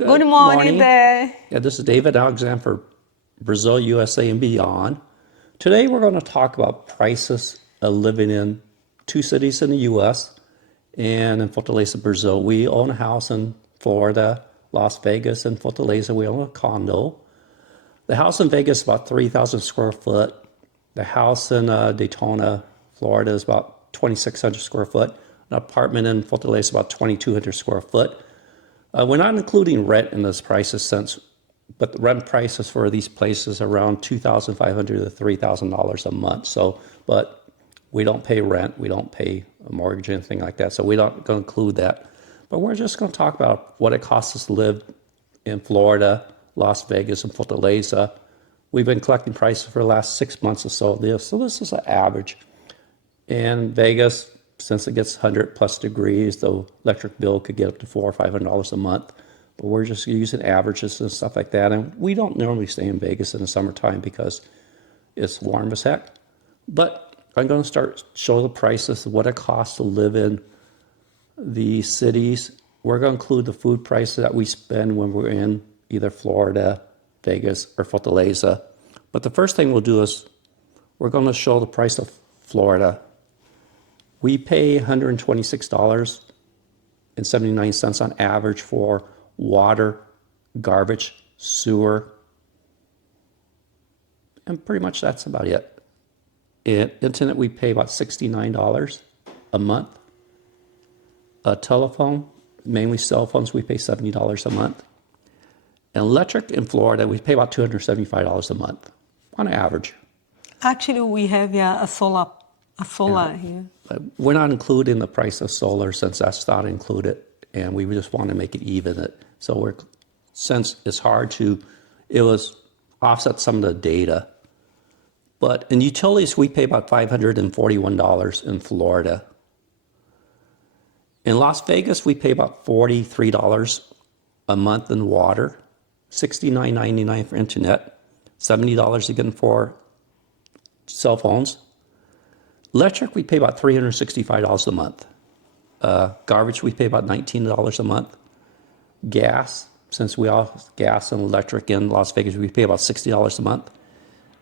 Good Good morning morning. there. Yeah, this is David Alexander for Brazil, USA, and beyond. Today we're going to talk about prices of living in two cities in the U.S. and in Fortaleza, Brazil. We own a house in Florida, Las Vegas, and Fortaleza. We own a condo. The house in Vegas is about 3,000 square foot. The house in Daytona, Florida is about 2,600 square foot. An apartment in Fortaleza is about 2,200 square foot. We're not including rent in this prices but the rent prices for these places are around $2,500 to $3,000 a month. But we don't pay rent, we don't pay a mortgage, anything like that. So we're not going to include that. But we're just going to talk about what it costs us to live in Florida, Las Vegas, and Fortaleza. We've been collecting prices for the last 6 months or so. So this is an average. In Vegas, since it gets 100 plus degrees, the electric bill could get up to $400 or $500 a month. But we're just using averages and stuff like that. And we don't normally stay in Vegas in the summertime because it's warm as heck. But I'm going to start show the prices of what it costs to live in the cities. We're going to include the food prices that we spend when we're in either Florida, Vegas, or Fortaleza. But the first thing we'll do is we're going to show the price of Florida. We pay $126.79 on average for water, garbage, sewer, and pretty much that's about it. In internet, we pay about $69 a month. A telephone, mainly cell phones, we pay $70 a month. And electric in Florida, we pay about $275 a month on average. Actually, we have a solar here. We're not including the price of solar since that's not included, and we just want to make it even. So since it's hard it was offset some of the data. But in utilities, we pay about $541 in Florida. In Las Vegas, we pay about $43 a month in water, $69.99 for internet, $70 again for cell phones. Electric, we pay about $365 a month. Garbage, we pay about $19 a month. Gas, since we all gas and electric in Las Vegas, we pay about $60 a month.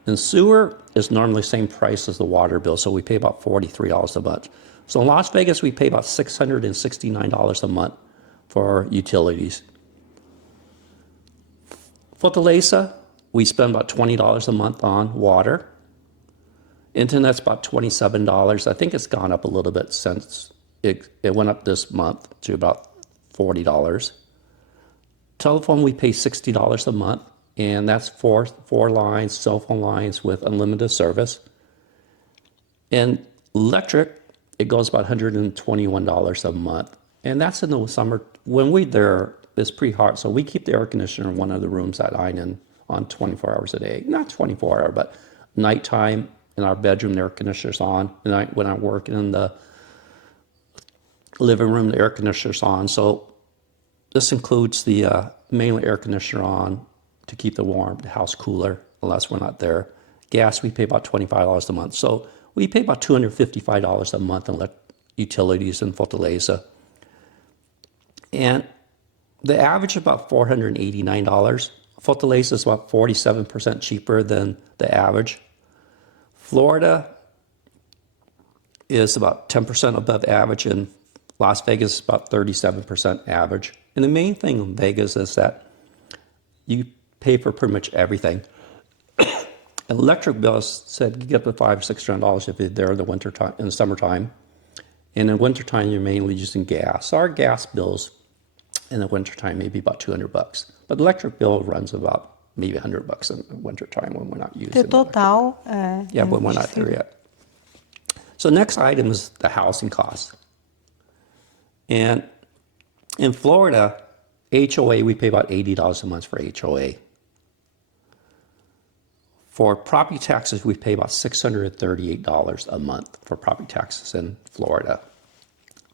And sewer is normally the same price as the water bill, so we pay about $43 a month. So in Las Vegas, we pay about $669 a month for utilities. Fortaleza, we spend about $20 a month on water. Internet's about $27. I think it's gone up a little bit since it went up this month to about $40. Telephone, we pay $60 a month, and that's four lines, cell phone lines with unlimited service. And electric, it goes about $121 a month. And that's in the summer. When we're there, it's pretty hot. So we keep the air conditioner in one of the rooms that I'm in on 24 hours a day. Not 24 hours, but nighttime in our bedroom, the air conditioner's on. And when I'm working in the living room, the air conditioner's on. So this includes the mainly air conditioner on to keep the house cooler, unless we're not there. Gas, we pay about $25 a month. So we pay about $255 a month on utilities in Fortaleza. And the average is about $489. Fortaleza is about 47% cheaper than the average. Florida is about 10% above average, and Las Vegas is about 37% average. And the main thing in Vegas is that you pay for pretty much everything. Electric bills said you get up to $500 or $600 if you're there in the wintertime, in the summertime. And in wintertime, you're mainly using gas. So our gas bills in the wintertime may be about $200. But the electric bill runs about maybe $100 in the wintertime when we're not using The total. yeah, but we're not there yet. So next item is the housing costs. And in Florida, HOA, we pay about $80 a month for HOA. For property taxes, we pay about $638 a month for property taxes in Florida.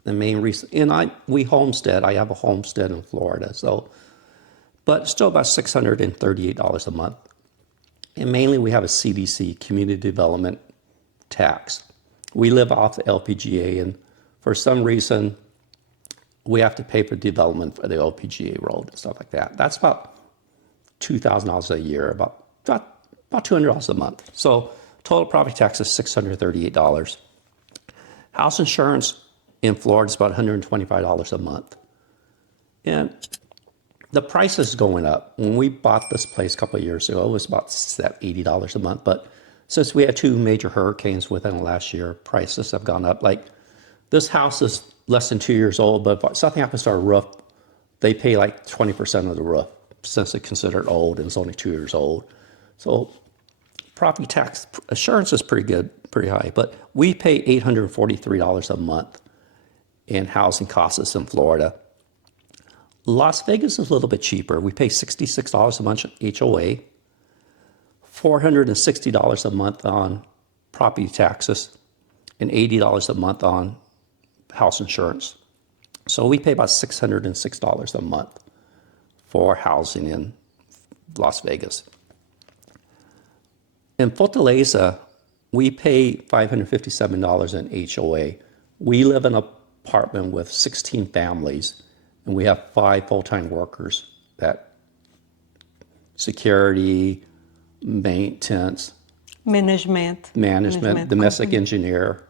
The main reason, and we homestead, I have a homestead in Florida, but still about $638 a month. And mainly we have a CDC, Community Development Tax. We live off the LPGA, and for some reason, we have to pay for development for the OPGA road and stuff like that. That's about $2,000 a year, about $200 a month. So total property tax is $638. House insurance in Florida is about $125 a month. And the price is going up. When we bought this place a couple of years ago, it was about $80 a month. But since we had two major hurricanes within the last year, prices have gone up. Like this house is less than 2 years old, but if something happens to our roof, they pay like 20% of the roof since it's considered old and it's only 2 years old. So property tax insurance is pretty good, pretty high. But we pay $843 a month in housing costs in Florida. Las Vegas is a little bit cheaper. We pay $66 a month HOA, $460 a month on property taxes, and $80 a month on house insurance. So we pay about $606 a month for housing in Las Vegas. In Fortaleza, we pay $557 in HOA. We live in an apartment with 16 families, and we have 5 full-time workers that security, maintenance, Management, domestic engineer.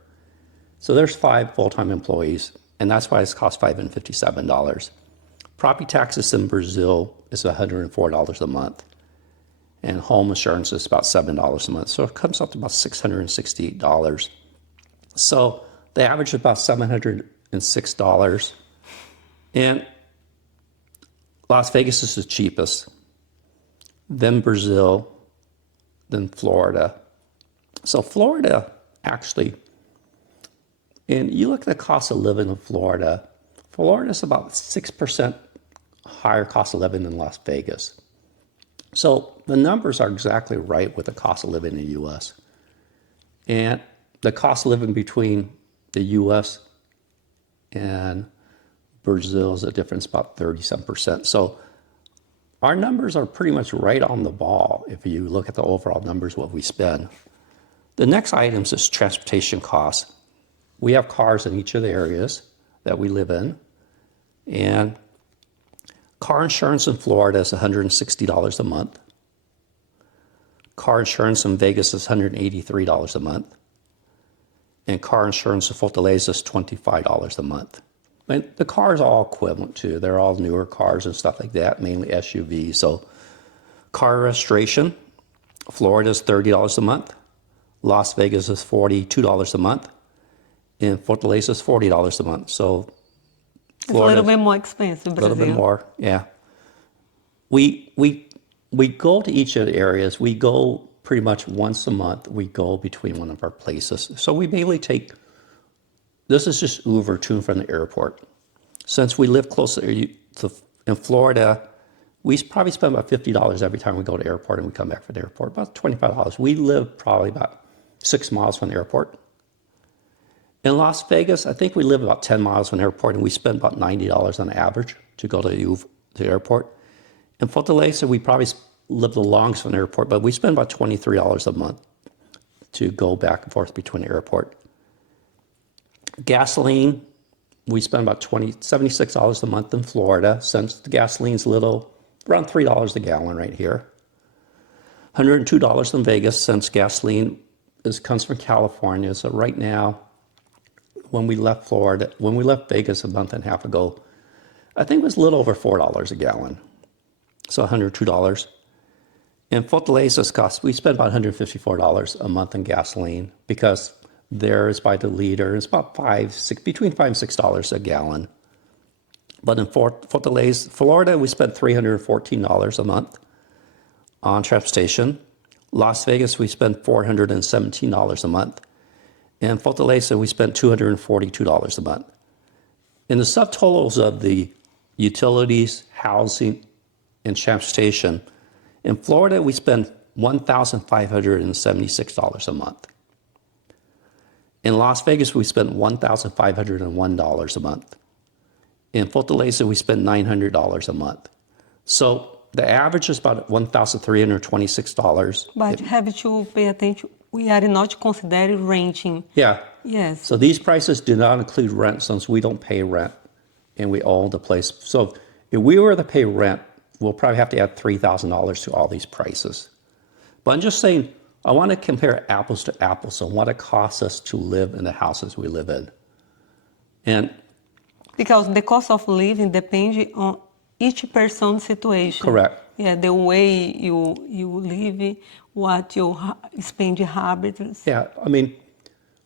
So there's 5 full-time employees, and that's why it's cost $557. Property taxes in Brazil is $104 a month, and home insurance is about $7 a month. So it comes up to about $668. So the average is about $706. And Las Vegas is the cheapest, then Brazil, then Florida. So Florida actually, and you look at the cost of living in Florida, Florida's about 6% higher cost of living than Las Vegas. So the numbers are exactly right with the cost of living in the U.S. And the cost of living between the U.S. and Brazil is a difference about 37%. So our numbers are pretty much right on the ball if you look at the overall numbers, what we spend. The next items is transportation costs. We have cars in each of the areas that we live in. And car insurance in Florida is $160 a month. Car insurance in Vegas is $183 a month. And car insurance in Fortaleza is $25 a month. And the cars are all equivalent too. They're all newer cars and stuff like that, mainly SUVs. So car registration, Florida is $30 a month. Las Vegas is $42 a month. And Fortaleza is $40 a month. So it's a little bit more expensive, Brazil. A little bit more, yeah. We go to each of the areas. We go pretty much once a month. We go between one of our places. So we mainly take, this is just Uber to and from the airport. Since we live close to in Florida, we probably spend about $50 every time we go to the airport and we come back from the airport, about $25. We live probably about 6 miles from the airport. In Las Vegas, I think we live about 10 miles from the airport, and we spend about $90 on average to go to the airport. In Fortaleza, we probably live the longest from the airport, but we spend about $23 a month to go back and forth between the airport. Gasoline, we spend about $76 a month in Florida, since the gasoline's around $3 a gallon right here. $102 in Vegas, since gasoline comes from California. So right now, when we left Vegas a month and a half ago, I think it was a little over $4 a gallon. So $102. In Fortaleza's cost, we spend about $154 a month in gasoline, because theirs by the liter is about between $5 and $6 a gallon. But in Fortaleza, Florida, we spent $314 a month on transportation. Las Vegas, we spent $417 a month. In Fortaleza, we spent $242 a month. In the subtotals of the utilities, housing, and transportation, in Florida, we spend $1,576 a month. In Las Vegas, we spent $1,501 a month. In Fortaleza, we spent $900 a month. So the average is about $1,326. But have to pay attention, we are not considering renting. Yeah. Yes. So these prices do not include rent, since we don't pay rent and we own the place. So if we were to pay rent, we'll probably have to add $3,000 to all these prices. But I'm just saying, I want to compare apples to apples on what it costs us to live in the houses we live in. And Because the cost of living depends on each person's situation. correct. Yeah, the way you live, what your spend habits. Yeah, I mean,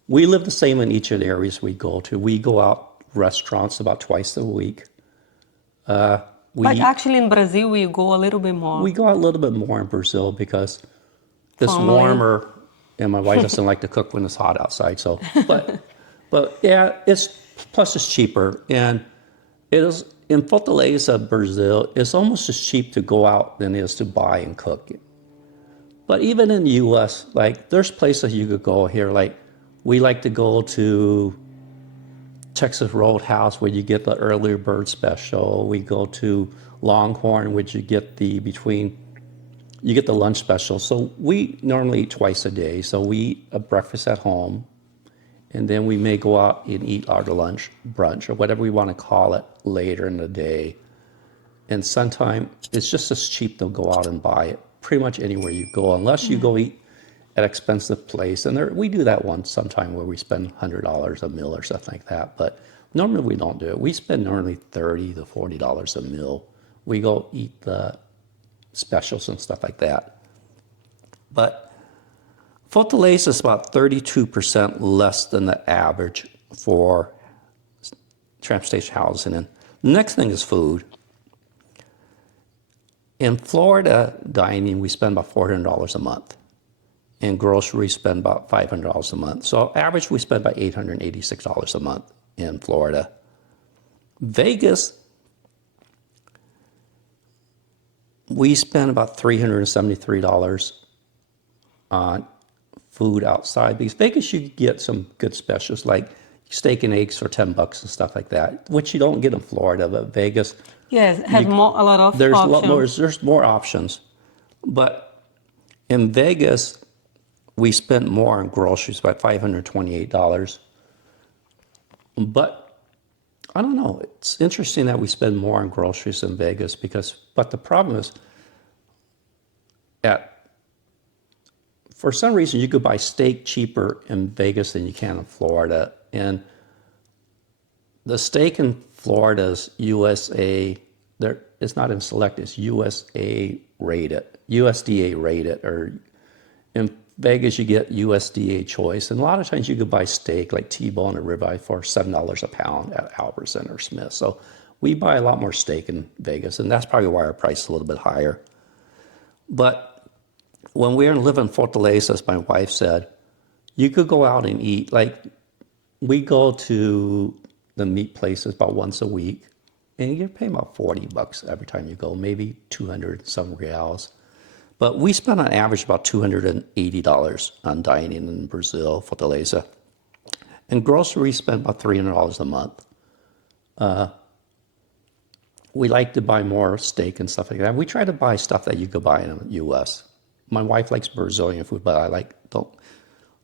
we live the same in each of the areas we go to. We go out restaurants about twice a week. But actually in Brazil, we go a little bit more. We go out a little bit more in Brazil because it's Family. warmer, and my wife doesn't like to cook when it's hot outside. So, but yeah, plus it's cheaper, and it is in Fortaleza, Brazil. It's almost as cheap to go out than it is to buy and cook. But even in the U.S., like there's places you could go here. Like we like to go to Texas Roadhouse, where you get the early bird special. We go to Longhorn, which you get the lunch special. So we normally eat twice a day. So we eat a breakfast at home, and then we may go out and eat our lunch, brunch, or whatever we want to call it later in the day. And sometimes it's just as cheap to go out and buy it pretty much anywhere you go, unless you go eat at an expensive place. And we do that once sometime where we spend $100 a meal or something like that. But normally we don't do it. We spend normally $30 to $40 a meal. We go eat the specials and stuff like that. But Fortaleza is about 32% less than the average for transportation housing. And the next thing is food. In Florida dining, we spend about $400 a month. In groceries, spend about $500 a month. So average, we spend about $886 a month in Florida. Vegas, we spend about $373 on food outside, because Vegas you get some good specials like steak and eggs for $10 and stuff like that, which you don't get in Florida. But Vegas, yes, has a lot of there's options. a lot more. There's more options, but in Vegas, we spent more on groceries, about $528. But I don't know. It's interesting that we spend more on groceries in Vegas but the problem is, for some reason, you could buy steak cheaper in Vegas than you can in Florida. And the steak in Florida is it's not in select, it's USDA rated, or in Vegas you get USDA choice. And a lot of times you could buy steak like T-bone or ribeye for $7 a pound at Albertson or Smith. So we buy a lot more steak in Vegas, and that's probably why our price is a little bit higher. But when we were living in Fortaleza, as my wife said, you could go out and eat. Like we go to the meat places about once a week, and you're paying about $40 every time you go, maybe 200 some reals. But we spend on average about $280 on dining in Brazil, Fortaleza. And groceries spend about $300 a month. We like to buy more steak and stuff like that. We try to buy stuff that you could buy in the U.S. My wife likes Brazilian food, but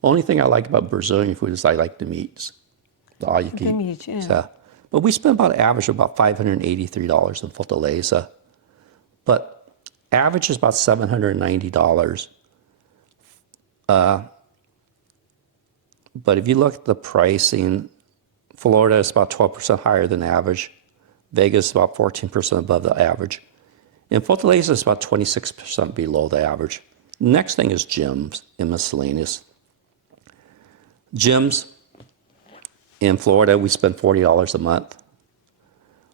only thing I like about Brazilian food is I like the meats. All you can eat. meat, yeah. So, but we spend about an average of about $583 in Fortaleza. But average is about $790. But if you look at the pricing, Florida is about 12% higher than average. Vegas is about 14% above the average. In Fortaleza, it's about 26% below the average. Next thing is gyms and miscellaneous. Gyms in Florida, we spend $40 a month.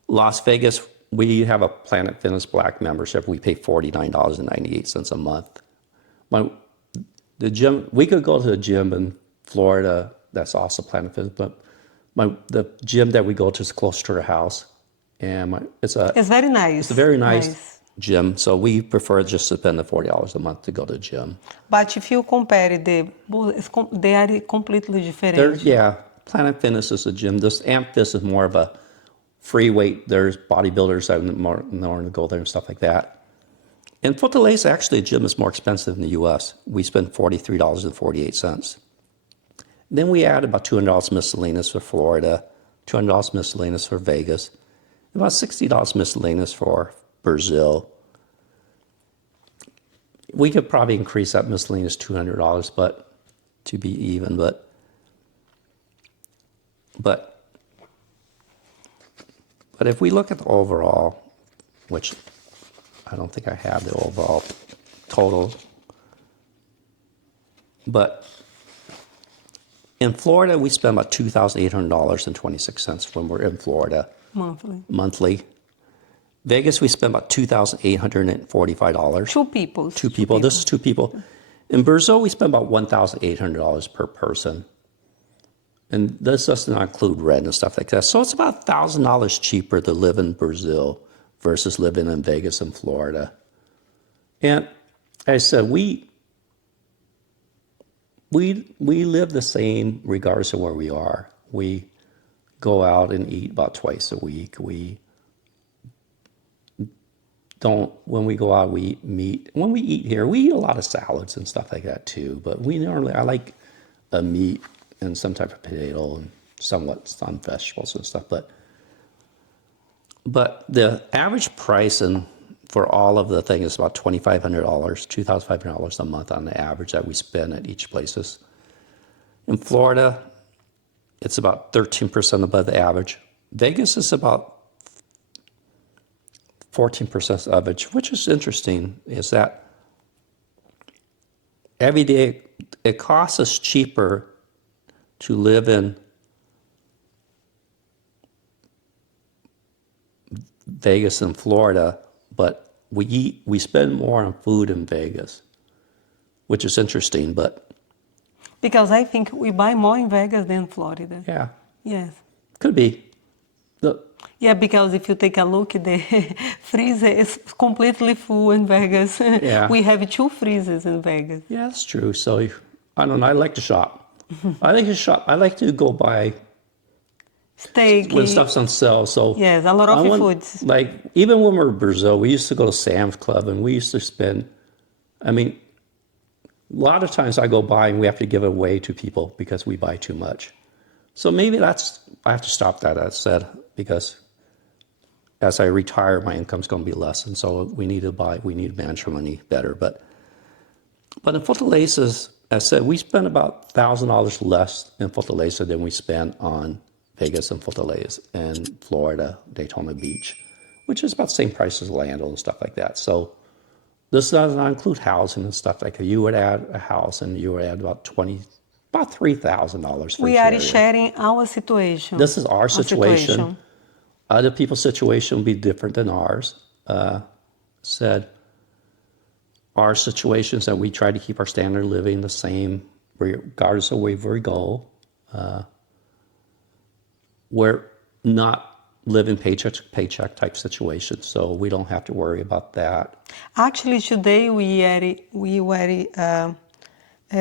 Las Vegas, we have a Planet Fitness Black membership. We pay $49.98 a month. The gym, we could go to the gym in Florida that's also Planet Fitness, but the gym that we go to is close to our house, and it's very nice. It's a very nice gym, so we prefer just to spend the $40 a month to go to the gym. But if you compare they are completely different. Planet Fitness is a gym. This Amphis is more of a free weight. There's bodybuilders that want to go there and stuff like that. In Fortaleza, actually, a gym is more expensive in the U.S. We spend $43.48. Then we add about $200 miscellaneous for Florida, $200 miscellaneous for Vegas. About $60 miscellaneous for Brazil. We could probably increase that miscellaneous $200, but to be even, but if we look at the overall, which I don't think I have the overall total, but in Florida, we spend about $2,800.26 when we're in Florida. Monthly. Vegas, we spend about $2,845. Two people. Two people. This is two people. In Brazil, we spend about $1,800 per person. And this does not include rent and stuff like that. So it's about $1,000 cheaper to live in Brazil versus living in Vegas and Florida. And as I said, we live the same regardless of where we are. We go out and eat about twice a week. When we go out, we eat meat. When we eat here, we eat a lot of salads and stuff like that too. But I like a meat and some type of potato and somewhat some vegetables and stuff. But the average price for all of the things is about $2,500, $2,500 a month on the average that we spend at each places. In Florida, it's about 13% above the average. Vegas is about 14% average, which is interesting, is that every day it costs us cheaper to live in Vegas and Florida, but we spend more on food in Vegas, which is interesting, but because I think we buy more in Vegas than Florida. Yeah. Yes. Could be. Yeah, because if you take a look, the freezer is completely full in Vegas. Yeah. We have 2 freezers in Vegas. Yeah, that's true. So I don't know. I like to shop. I like to go buy Steak. when stuff's on sale. So yes, a lot of foods. Like even when we were in Brazil, we used to go to Sam's Club and we used to spend. I mean, a lot of times I go buy and we have to give it away to people because we buy too much. So maybe I have to stop that, as I said, because as I retire, my income's going to be less, and so we need to manage our money better. But in Fortaleza, as I said, we spend about $1,000 less in Fortaleza than we spend on Vegas and Fortaleza and Florida, Daytona Beach, which is about the same price as Orlando and stuff like that. So this does not include housing and stuff like that. You would add a house and you would add about $3,000 for we each are area. sharing our situation. This is our situation. Other people's situation will be different than ours. Our situations that we try to keep our standard of living the same regardless of where we go. We're not living paycheck to paycheck type situations, so we don't have to worry about that. Actually, today we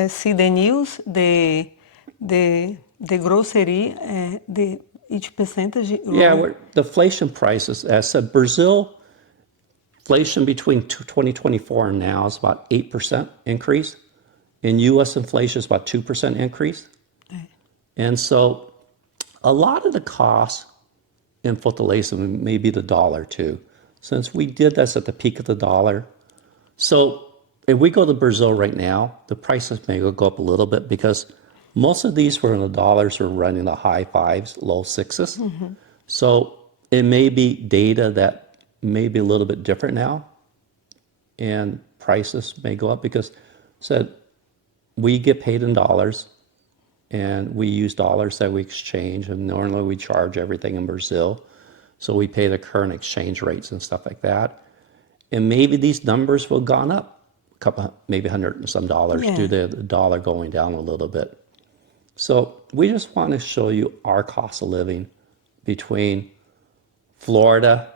see the news, the grocery, each percentage. Yeah, the inflation prices, as I said, Brazil, inflation between 2024 and now is about 8% increase. In U.S., inflation is about 2% increase. Okay. And so a lot of the costs in Fortaleza may be the dollar too, since we did this at the peak of the dollar. So if we go to Brazil right now, the prices may go up a little bit because most of these were in the dollars are running the high 5s, low 6s. Mm-hmm. So it may be data that may be a little bit different now, and prices may go up because we get paid in dollars, and we use dollars that we exchange, and normally we charge everything in Brazil, so we pay the current exchange rates and stuff like that. And maybe these numbers will have gone up a couple, maybe $100 and some due to the dollar going down a little bit. So we just want to show you our cost of living between Florida,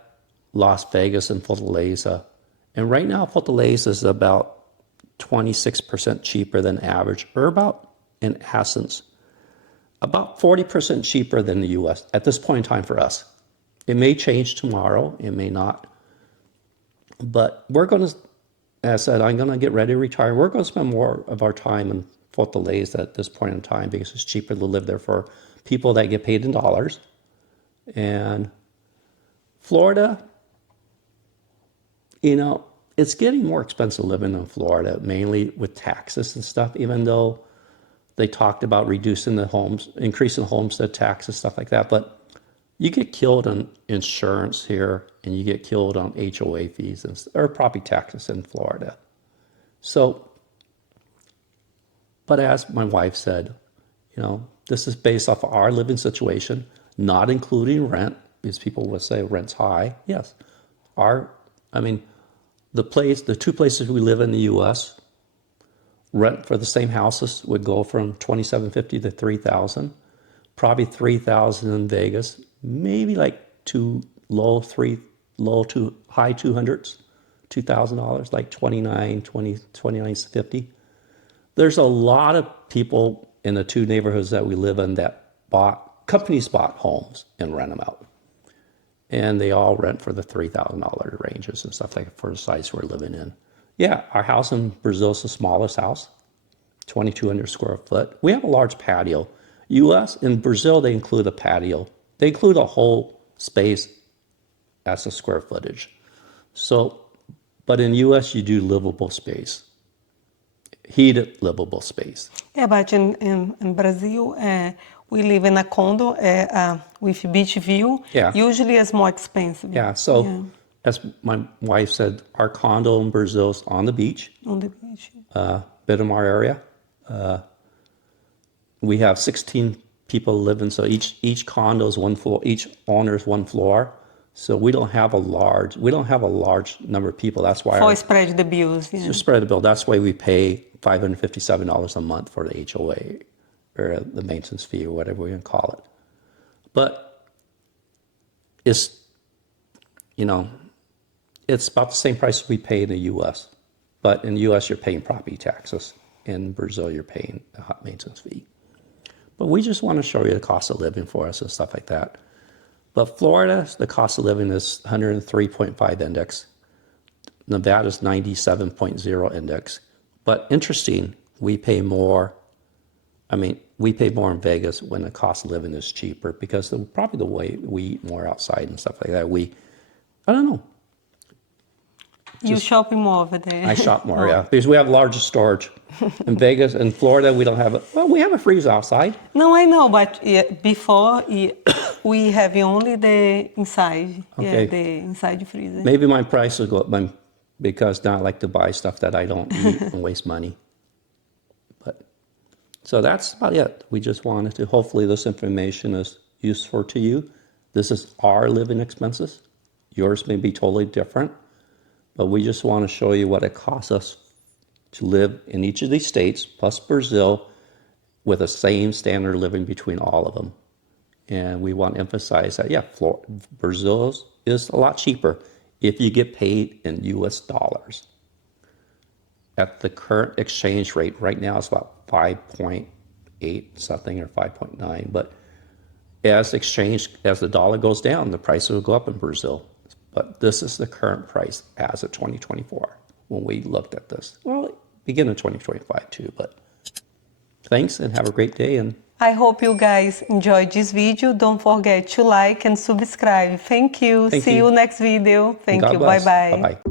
Las Vegas, and Fortaleza. And right now, Fortaleza is about 26% cheaper than average, or about, in essence, about 40% cheaper than the U.S. at this point in time for us. It may change tomorrow, it may not. But we're going to, as I said, I'm going to get ready to retire. We're going to spend more of our time in Fortaleza at this point in time because it's cheaper to live there for people that get paid in dollars. And Florida, you know, it's getting more expensive living in Florida, mainly with taxes and stuff, even though they talked about reducing the homes, increasing the homestead tax and stuff like that. But you get killed on insurance here, and you get killed on HOA fees or property taxes in Florida. So, but as my wife said, you know, this is based off of our living situation, not including rent, because people will say rent's high. Yes, I mean, the two places we live in the U.S., rent for the same houses would go from $2,750 to $3,000, probably $3,000 in Vegas, maybe like low to high 200s, $2,000, like $29,50. There's a lot of people in the two neighborhoods that we live in that companies bought homes and rent them out. And they all rent for the $3,000 ranges and stuff like that for the size we're living in. Yeah, our house in Brazil is the smallest house, 2,200 square foot. We have a large patio. In Brazil, they include a patio. They include a whole space as a square footage. So, but in U.S., you do livable space, heated livable space. Yeah, but in Brazil, we live in a condo with beach view. Yeah. Usually it's more expensive. Yeah, so as my wife said, our condo in Brazil is on the beach, On the beach. Bitamar area. We have 16 people living, so each condo is one floor, each owner is one floor. So we don't have a large number of people. That's why For spread the bills. Yeah. to spread the bill. That's why we pay $557 a month for the HOA or the maintenance fee or whatever we're gonna call it. But it's, you know, it's about the same price we pay in the U.S. But in the U.S. you're paying property taxes. In Brazil you're paying a hot maintenance fee. But we just want to show you the cost of living for us and stuff like that. But Florida, the cost of living is 103.5 index. Nevada's 97.0 index. But interesting, we pay more in Vegas when the cost of living is cheaper because probably the way we eat more outside and stuff like that. I don't know. You shopping more over there. I shop more, yeah, because we have larger storage. In Vegas and Florida, we don't have we have a freezer outside. No, I know, but before we have only the inside. Okay. Yeah, the inside freezer. Maybe my price will go up because now I like to buy stuff that I don't eat and waste money. So that's about it. We just wanted to, hopefully this information is useful to you. This is our living expenses. Yours may be totally different, but we just want to show you what it costs us to live in each of these states, plus Brazil, with the same standard of living between all of them. And we want to emphasize that, Brazil is a lot cheaper if you get paid in US dollars. At the current exchange rate, right now it's about 5.8 something or 5.9, but as the dollar goes down, the price will go up in Brazil. But this is the current price as of 2024 when we looked at this. Well, beginning of 2025 too, but thanks and have a great day. And I hope you guys enjoyed this video. Don't forget to like and subscribe. Thank you. See you next video. Thank you. God bless. Bye-bye. Bye-bye.